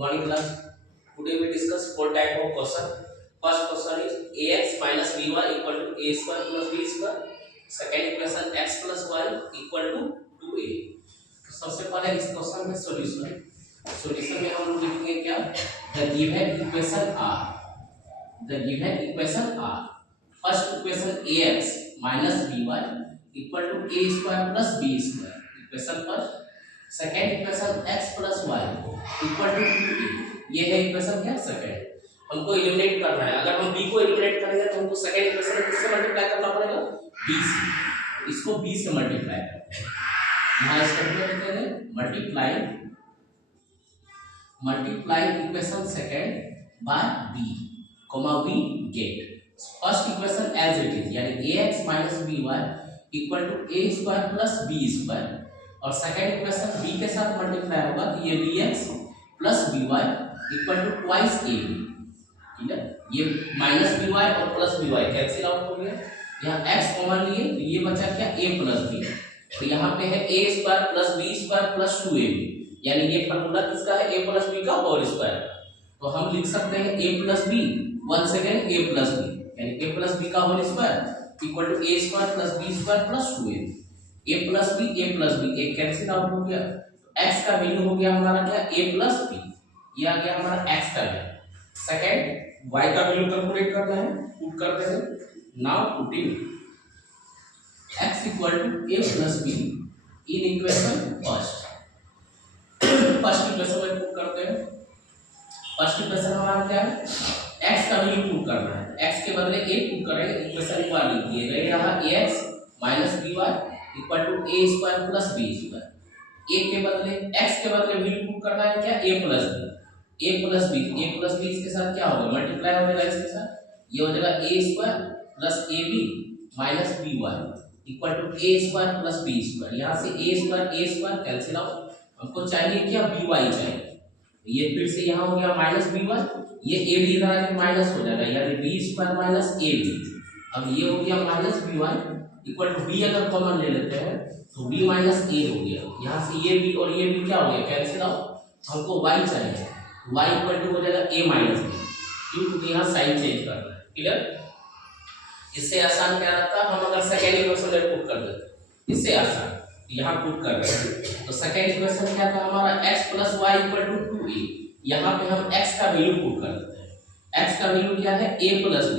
morning class. Today we discuss four type of question. First question is ax minus by equal to a square plus b square. Second equation x plus y equal to 2a. तो सबसे पहले इस question में solution में हम लोग लिखेंगे क्या, the given equation are first equation ax minus by equal to a square plus b square equation first. Second equation x plus y equal to 2a, ये है इक्वेशन क्या सेकेंड. हमको एलिमिनेट करना है. अगर हम b को एलिमिनेट करेंगे तो हमको सेकेंड इक्वेशन को किससे मल्टीप्लाई करना पड़ेगा, b से. इसको b से मल्टीप्लाई करते हैं. यहाँ इसको लिखते हैं multiply equation second by b comma we get first equation as it is, यानी ax minus by equal to a square plus b square, और सेकेंड इक्वेशन b के साथ मल्टीप्लाई होगा तो ये bx plus by equal to twice ab. ठीक है, ये माइनस by और प्लस by कैंसिल आउट हो गया. यहाँ x कॉमन लिए तो ये बचा क्या a प्लस b, तो यहाँ पे है a square plus b square plus 2ab, यानी ये फार्मूला किसका है, a प्लस b का होल स्क्वायर. तो हम लिख सकते हैं a plus b one second a plus b, यानी a प्लस b का whole square equal to a square plus b square plus 2ab. a plus b एक कैंसिल आउट हो गया. x का वैल्यू हो गया हमारा क्या, a प्लस b, ये आ गया हमारा x का वैल्यू. सेकंड y का वैल्यू कैलकुलेट करना है, पुट करते हैं. Now putting x equal to a plus b in equation first equation में पुट करते हैं. फर्स्ट इक्वेशन हमारा क्या है, x का वैल्यू पुट करना है. x के बदले a पुट करेंगे, इक्वेशन एक बार लिख दिए गए रहा ax minus by equal to a square plus b square. a के बदले x के बदले वैल्यू पुट करना है क्या, a प्लस b इसके साथ क्या होगा, मल्टीप्लाई हो जाएगा इसके साथ, ये हो जाएगा a square plus ab minus by equal to a square plus b square. यहाँ से a स्क्वायर कैंसिल आउट. हमको चाहिए क्या, by चाहिए. ये फिर से यहाँ हो गया माइनस by, ये ab इधर आके माइनस हो जाएगा, यानी b स्क्वायर माइनस ab. अब ये हो गया minus by equal to b अगर कॉमन ले लेते हैं तो b माइनस a हो गया. यहाँ से ये b और ये b क्या हो गया, कैंसिल आउट. हमको y चाहिए, y इक्वल टू हो जाएगा a माइनस b, क्योंकि यहाँ साइन चेंज करना है. क्लियर, इससे आसान क्या रहता है, हम अगर सेकेंड इक्वेशन में पुट कर देते, इससे आसान यहाँ पुट कर रहे हैं. तो सेकेंड इक्वेशन क्या था हमारा, x plus y equal to 2a. यहाँ पे हम x का वैल्यू पुट कर देते हैं. x का वैल्यू क्या है, a plus b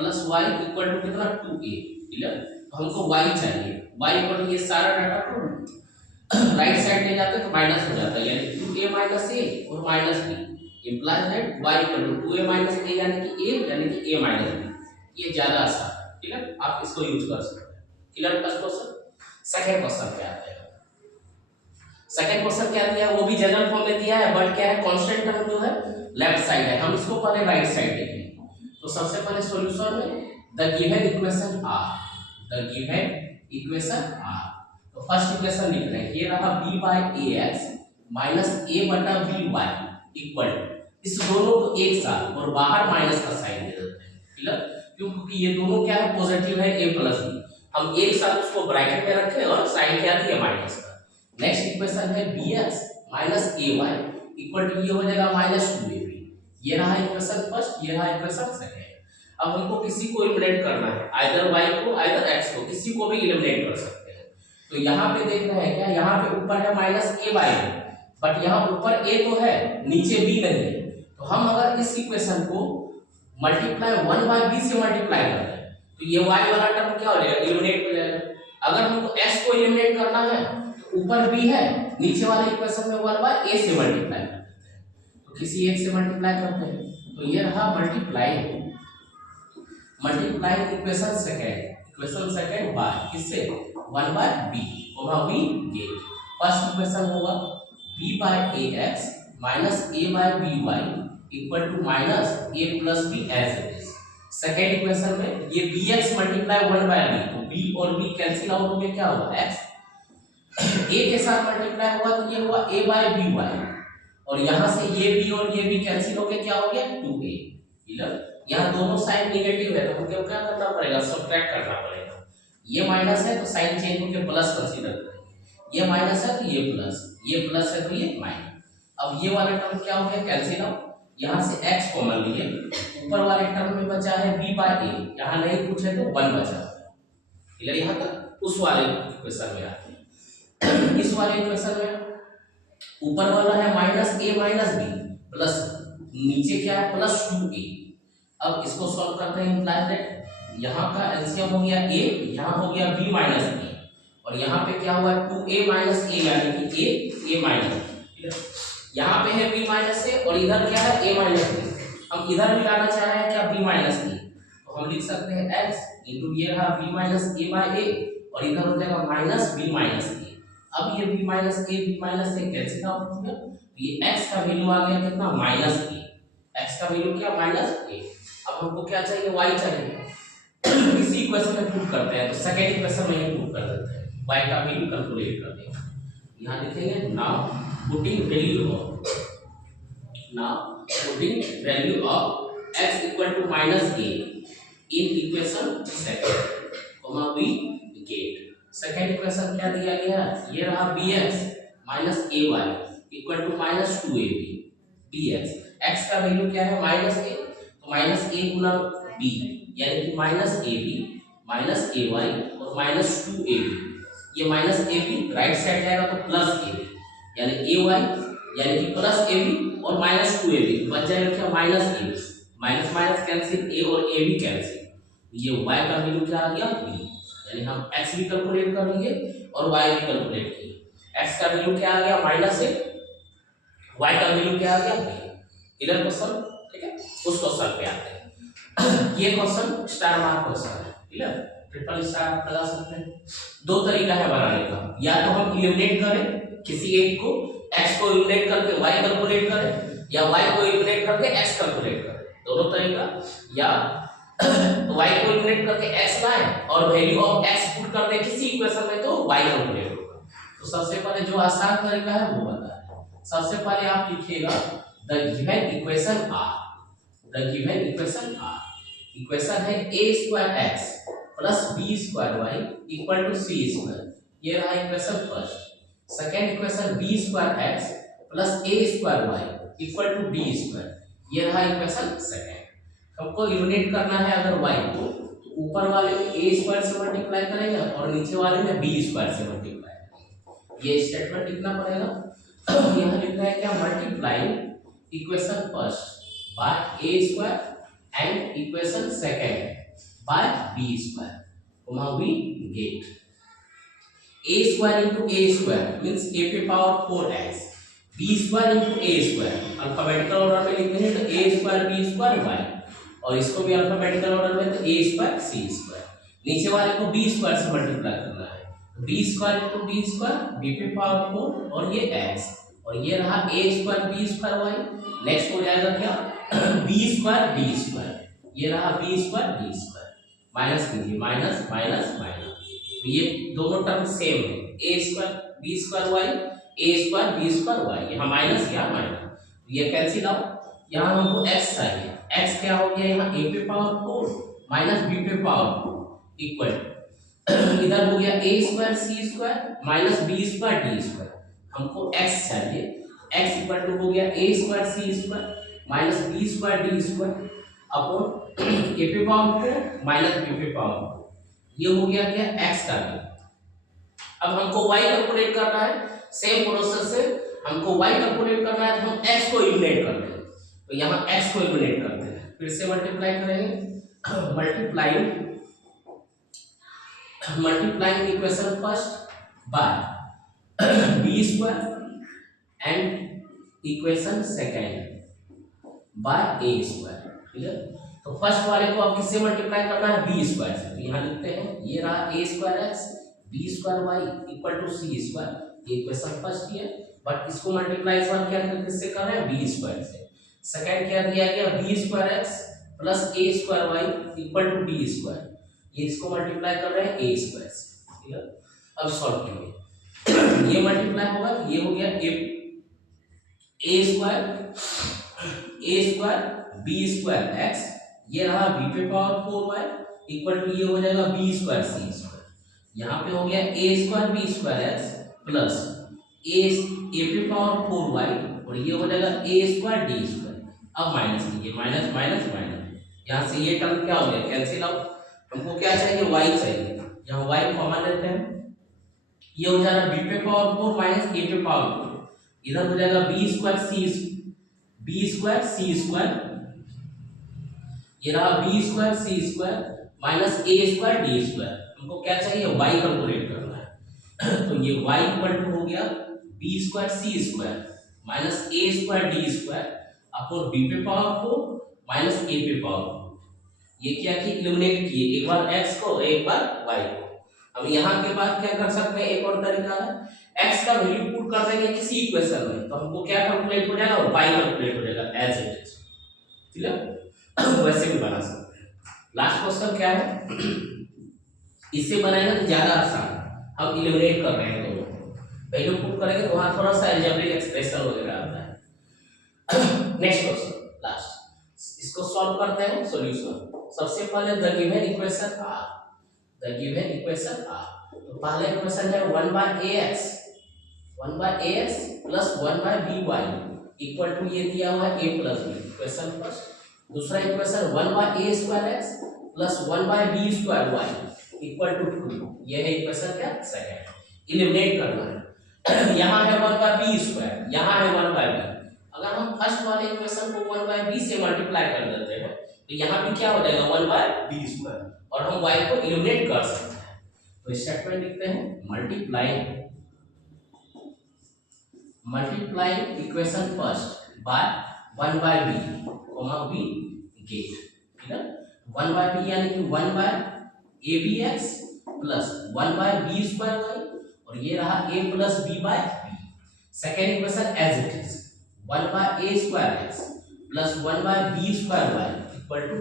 plus y equal to कितना 2a. क्लियर, तो हमको y चाहिए. y इक्वल टू ये सारा डाटा को राइट साइड ले जाते तो माइनस हो जाता है, यानी 2a माइनस a और minus b implies that y equal to 2a minus a यानी कि a माइनस b. ये ज्यादा आसान है. ठीक है, आप इसको यूज कर सकते हैं. Clear first question. Second question क्या आता है, सेकंड क्वेश्चन क्या दिया है, वो भी जनरल फॉर्म में दिया है, बट क्या है, कांस्टेंट टर्म जो है लेफ्ट साइड है. हम इसको पहले राइट साइड देखेंगे. तो सबसे पहले सॉल्यूशन में द गिवन इक्वेशन आर, तो फर्स्ट इक्वेशन लिख रहे हैं, ये रहा b by ax minus a बटा by इक्वल टू, इस दोनों को एक साथ और बाहर माइनस का साइन दे देते हैं. क्लियर, क्योंकि ये दोनों क्या है, पॉजिटिव है a प्लस b. हम एक साथ उसको ब्रैकेट में रखें और साइन क्या दिया, माइनस का. नेक्स्ट इक्वेशन है bx minus ay equal to, ये हो जाएगा माइनस 2ab. ये रहा इक्वेशन फर्स्ट, ये रहा इक्वेशन सेकंड. अब हमको किसी को एलिमिनेट करना है, आइदर y को आइदर x को, किसी को भी एलिमिनेट कर सकते हैं. तो यहाँ पे देख रहे हैं क्या, यहाँ पे ऊपर है minus a by b, but यहाँ ऊपर a तो है, नीचे b नहीं है. तो हम अगर इस इक्वेशन को मल्टीप्लाई 1 बाय b से मल्टीप्लाई करते हैं तो ये y वाला टर्म क्या हो जाएगा, एलिमिनेट हो जाएगा. अगर हमको s को एलिमिनेट करना है तो ऊपर b है, नीचे वाले इक्वेशन में 1 बाय a से मल्टीप्लाई कर देते हैं. तो किसी एक से मल्टीप्लाई करते हैं, तो ये रहा मल्टीप्लाई इक्वेशन सेकंड बाय किससे, 1 बाय b और we गेट. फर्स्ट इक्वेशन होगा b by ax minus a by by equal to minus a plus b as it is. Second equation में ये bx मल्टीप्लाई 1 बाय b, तो b और b cancel out हो गया, क्या होगा x. a के साथ मल्टीप्लाई होगा तो ये हुआ a बाय by, और यहाँ से ये b और ये b कैंसिल हो गया, क्या हो गया 2a. क्लियर, यहाँ दोनों साइन नेगेटिव है तो हमको क्या करना पड़ेगा, सब्ट्रैक्ट करना पड़ेगा. ये माइनस है तो साइन चेंज होकर प्लस कंसीडर करेंगे, ये माइनस है तो ये प्लस है तो ये माइनस. अब ये वाला टर्म क्या हो गया, कैंसिल आउट। यहाँ से x कॉमन लिए, ऊपर वाले टर्म में बचा है b बाय a, यहाँ नहीं कुछ है तो 1 बचा। क्लियर यहाँ तक। उस वाले इक्वेशन में आते हैं। इस वाले इक्वेशन में ऊपर वाला है -a माइनस b प्लस नीचे क्या है +2a। अब इसको सॉल्व करते हैं। इम्प्लाई दैट यहाँ का एलसीएम हो गया a, यहाँ हो गया b माइनस a, और यहाँ पे क्या हुआ 2a माइनस a यानी कि a माइनस। यहाँ पे है b माइनस a और इधर क्या है a माइनस b। हम इधर भी लाना चाह रहे हैं क्या b माइनस a, तो हम लिख सकते हैं x इंटू ये रहा b minus a by a और इधर हो जाएगा माइनस b माइनस a। अब ये b minus a cancel out हो गया, तो ये x का वैल्यू आ गया कितना -a। x का वैल्यू क्या -a। अब हमको क्या चाहिए y चाहिए। इसी इक्वेशन में पुट करते हैं, तो सेकंड इक्वेशन में ही पुट कर देते हैं, y का वैल्यू कैलकुलेट करते हैं। यहाँ लिखेंगे now putting value of x equal to -a in equation second, comma we get second equation क्या दिया गया है, ये रहा bx minus ay equal to -2ab dx। x का वैल्यू क्या है -a, तो -a गुना b यानी कि -ab माइनस ay और -2ab। ये -ab राइट साइड जाएगा तो +ab यानी ay यानी कि +ab और -2ab बच जाएगा क्या -ab। Minus minus cancel, a और a भी कैंसिल। ये y का वैल्यू क्या आ गया b, यानी हम x भी कैलकुलेट कर लिए और y भी कैलकुलेट किए। x का वैल्यू क्या आ गया -a, y का वैल्यू क्या आ गया b। क्लियर क्वेश्चन, ठीक है। उस क्वेश्चन पे आते हैं। ये क्वेश्चन स्टार मार्क क्वेश्चन है, क्लियर। ट्रिपल स्टार लगा सकते हैं। दो तरीका है बनाने का, या तो हम इलिमिनेट करें किसी एक को, x को इलिमिनेट करके y कैलकुलेट करें, या y को इलिमिनेट करके x कैलकुलेट करें, दोनों तरीका। या y को इलिमिनेट करके x लाएं और वैल्यू ऑफ x पुट कर दें किसी इक्वेशन में तो y कैलकुलेट होगा। तो सबसे पहले जो आसान तरीका है वो बता रहे हैं। सबसे पहले आप लिखिएगा the given equation r। The given equation r equation है a² x plus b² y equal to c²। ये रहा equation first. Second equation b² x plus a² y equal to d²। ये रहा इक्वेशन सेकंड। हमको unit करना है अगर y को, तो ऊपर वाले में a² से मल्टीप्लाई करेंगे और नीचे वाले में b² से मल्टीप्लाई करेंगे। ये स्टेटमेंट लिखना पड़ेगा। यहाँ लिखना है क्या, multiply equation first bye a² and equation second by b², comma we get a² into a² means a पे power 4x, b² into a²। Alphabetical order में लिखते हैं तो a² b² y, और इसको भी अल्फाबेटिकल ऑर्डर में तो a² c²। नीचे वाले को b² से मल्टीप्लाई करना है, b² into b² b पे पावर 4 और ये x, और ये रहा a² b² y। नेक्स्ट हो जाएगा क्या, b² d²। ये रहा b² d²। माइनस कीजिए, माइनस माइनस माइनस, तो ये दोनों टर्म सेम है, a² b² y, a² b² y। यहाँ माइनस यहाँ माइनस, ये कैंसिल आउट। यहाँ हमको x चाहिए, x क्या हो गया यहाँ a पे पावर 4 माइनस b पे पावर 4 इक्वल इधर हो गया a² c² minus b² d²। हमको x चाहिए, x इक्वल टू हो गया a² c² minus b² d² upon a पे पावर 4 माइनस b पे पावर 4। ये हो गया क्या, x का वैल्यू। अब हमको y कैलकुलेट करना है, सेम प्रोसेस से हमको y कैलकुलेट करना है, तो हम x को इलिमिनेट कर देंगे। तो यहाँ x को इलिमिनेट करते हैं, फिर से मल्टीप्लाई करेंगे। Multiplying equation first bye b² and equation second by a²। Clear. तो फर्स्ट वाले को अब किससे मल्टीप्लाई करना है, b² से। तो यहाँ लिखते हैं ये रहा a² x b² y equal to c²। ये इक्वेशन फर्स्ट है, बट इसको मल्टीप्लाई इस बार क्या किससे कर रहे हैं, b² से। सेकंड क्या दिया गया, b² x plus a² y equal to d²। ये इसको मल्टीप्लाई कर रहे हैं a² से। क्लियर। अब सॉल्व कीजिए, ये मल्टीप्लाई होगा तो ये हो गया a² b² x, ये रहा b पे पावर 4y इक्वल टू ये हो जाएगा b² c²। यहाँ पे हो गया a² b² x plus a पे पावर 4y और ये हो जाएगा ए स्क्वायर डी स्क्वायर। अब माइनस कीजिए, माइनस माइनस माइनस, यहाँ से ये टर्म क्या हो गया, कैंसिल आउट। हमको क्या चाहिए, y चाहिए, यहाँ y कॉमन लेते हैं, ये हो जाएगा b पे पावर 4 माइनस a पे पावर 4, इधर हो जाएगा b स्क्वायर c स्क्वायर, ये रहा b square c square minus a square d square. हमको क्या चाहिए, y कैलकुलेट करना है तो ये y इक्वल टू हो गया b square c square minus a square d square upon b पे पावर 4 माइनस a पे पावर 4। ये क्या कि इलिमिनेट किए, एक बार x को एक बार y को। अब यहाँ के बाद क्या कर सकते हैं, एक और तरीका है, x का वैल्यू पुट कर देंगे किसी इक्वेशन में, तो हमको क्या कैलकुलेट हो जाएगा, y कैलकुलेट हो जाएगा एज इट इज, ठीक है वैसे भी बना सकते हैं। लास्ट क्वेश्चन क्या है, इसे बनाएंगे तो ज्यादा आसान, हम इलिमिनेट कर रहे हैं दोनों, वैल्यू पुट करेंगे तो वहां थोड़ा सा अलजेब्रिक एक्सप्रेशन वगैरह आता है। नेक्स्ट क्वेश्चन लास्ट, इसको सॉल्व करते हैं सॉल्यूशन। सबसे पहले the given equation are, the given equation are, तो पहला इक्वेशन है 1/ax 1/ax plus 1/by equal to ये दिया हुआ है a plus b, equation first. दूसरा equation 1/a² plus 1/b² y equal to 2, ये है इक्वेशन क्या, सेकंड। इलिमिनेट करना है यहाँ है 1/b², यहाँ है 1/b। अगर हम फर्स्ट वाले इक्वेशन को 1/b से मल्टीप्लाई कर देते हैं तो यहाँ भी क्या हो जाएगा 1/b² और हम y को इलिमिनेट कर सकते हैं। तो स्टेटमेंट लिखते हैं multiplying equation first by 1/b b get, ठीक है। 1/b यानी कि 1/abx प्लस 1/b² y और ये रहा a plus b/b। Second equation as it is 1/a² plus 1/b² y equal to,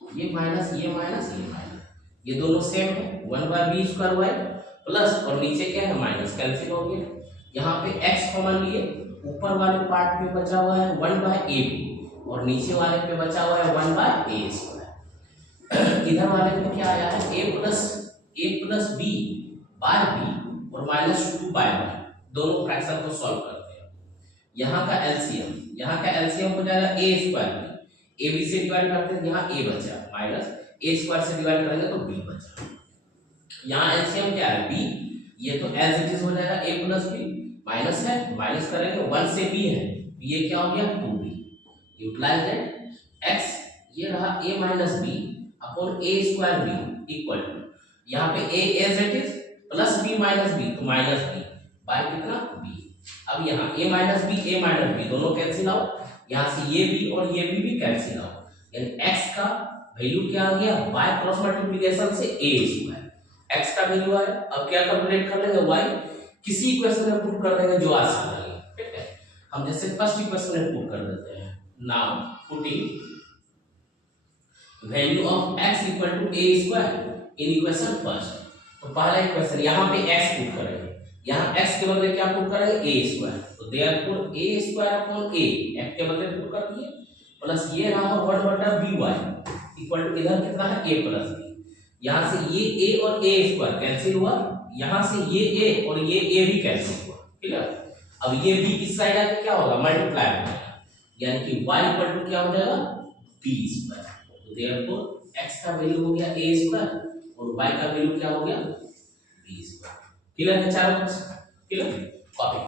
ये माइनस ये माइनस ये माइनस, ये दोनों सेम है, 1/b² y प्लस और नीचे क्या है माइनस, कैंसिल हो गया। यहाँ पे x कॉमन लिए, ऊपर वाले पार्ट पे बचा हुआ है 1/ab और नीचे वाले पे बचा हुआ है 1/a²। इधर वाले पे क्या आया है a प्लस b/b और माइनस 2/y, दोनों फ्रैक्शन को सॉल्व करते हैं। यहाँ का एलसीएम हो जाएगा a², ए बी से डिवाइड करते हैं, यहाँ a बचा माइनस a² से डिवाइड करेंगे तो b बचा। यहाँ एलसीएम क्या है b, ये तो एज इट इज हो जाएगा a प्लस b, माइनस है माइनस करेंगे 1 से b है, ये क्या हो गया 2b, इंप्लाइज दैट x ये रहा a minus b upon a² b equal to, यहाँ पे a as it is plus b minus b तो माइनस b बाय कितना b। अब यहाँ a माइनस b दोनों कैंसिल आउट, यहाँ से ये b और ये b भी कैंसिल आउट, यानी x का वैल्यू क्या आ गया y क्रॉस मल्टीप्लिकेशन से a², x का वैल्यू आया। अब क्या कैलकुलेट कर लेंगे y, किसी इक्वेशन में पुट कर देंगे जो आसान लगे, ठीक है। हम जैसे फर्स्ट इक्वेशन में पुट कर देते हैं, now putting value of x equal to a² in equation first. तो पहला इक्वेशन यहाँ पे x पुट करेंगे, यहाँ x के बदले क्या पुट करेंगे a², तो therefore a² upon a x के बदले पुट कर दिए, प्लस ये रहा 1/by इक्वल टू इधर कितना है a प्लस b, यहाँ से ये a और a² कैंसिल हुआ, यहाँ से ये a और ये a भी कैंसिल हुआ, ठीक है। अब ये b इस साइड आके क्या होगा मल्टीप्लाई हो जाएगा, यानी कि y इक्वल टू क्या हो जाएगा b²। तो देयरफॉर x का वैल्यू हो गया a² और y का वैल्यू क्या हो गया b²। क्लियर है चारों, क्लियर कॉपी।